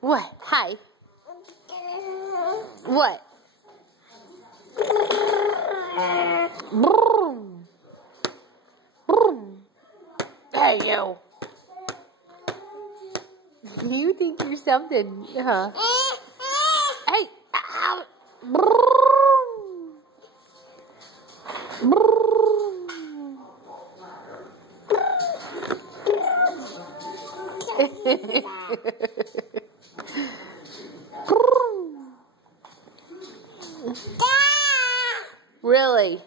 What? Hi. What? Boom. Boom. Hey, you. You think you're something, huh? Hey. Ow. Boom. Really?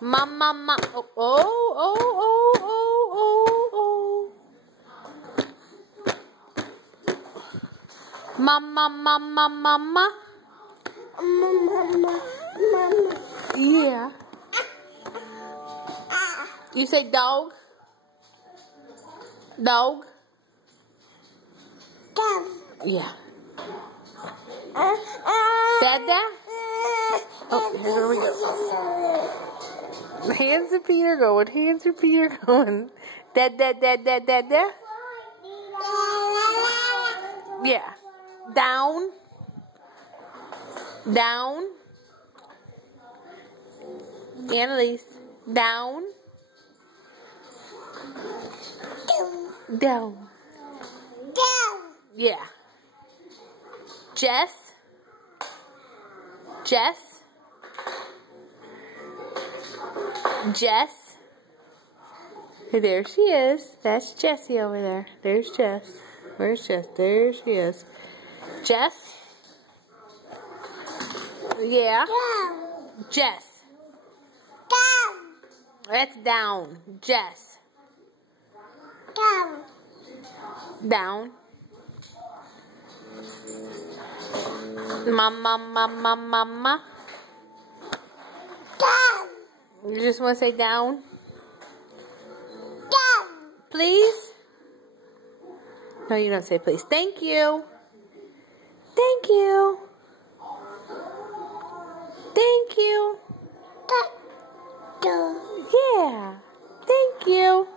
Mama. Oh, oh, oh, oh, oh, oh. Mama. Yeah. You say dog? Dog? Yeah. Dada? Oh, here we go. Hands are Peter going. Hands are Peter going. Dada. Yeah. Down. Down. Annalise. Down. Down. Yeah. Jess. There she is. That's Jessie over there. There's Jess. Where's Jess? There she is. Jess? Yeah. Jess. That's down. Jess. Down. Mama. You just want to say down? Please? No, you don't say please. Thank you. Thank you. Thank you. Yeah. Thank you.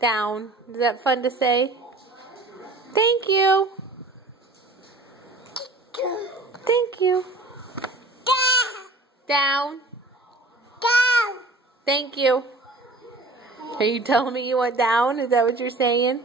Down. Is that fun to say? Thank you. Thank you. Down. Thank you. Are you telling me you want down? Is that what you're saying?